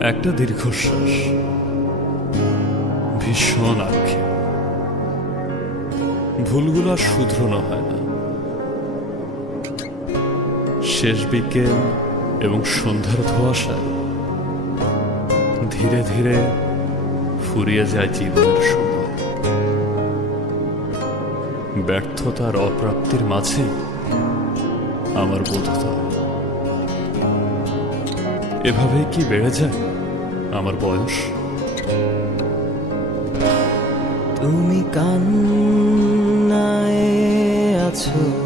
একটা দীর্ঘশ্বাস, ভীষণ আক্ষেপ। ভুলগুলো আর শুধরানো হয় না। শেষ বিকেল এবং সন্ধ্যার ধোঁয়াশায় ধীরে ধীরে ফুরিয়ে যায় জীবনের সময়। ব্যর্থতার অপ্রাপ্তির মাঝে আমার বোধতা। এভাবেই কি বেড়ে যায় আমার বয়স? তুমি কান্নায় আছো